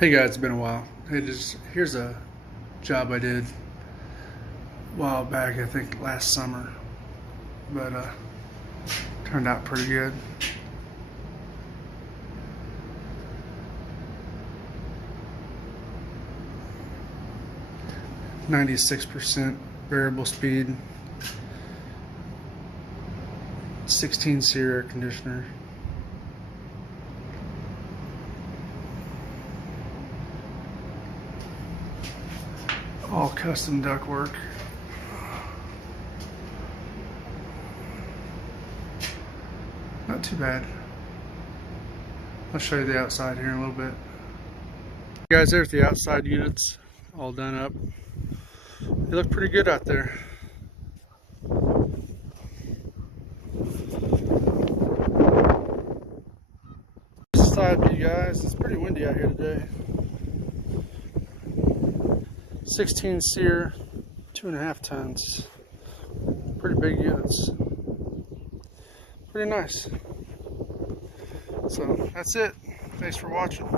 Hey guys, it's been a while. Here's a job I did a while back, I think last summer, but turned out pretty good. .96% variable speed, 16-seer air conditioner. All custom ductwork. Not too bad. I'll show you the outside here in a little bit. Guys, there's the outside units all done up. They look pretty good out there. This side view, guys, it's pretty windy out here today. 16-seer, 2.5 tons. Pretty big units. Pretty nice. So that's it. Thanks for watching.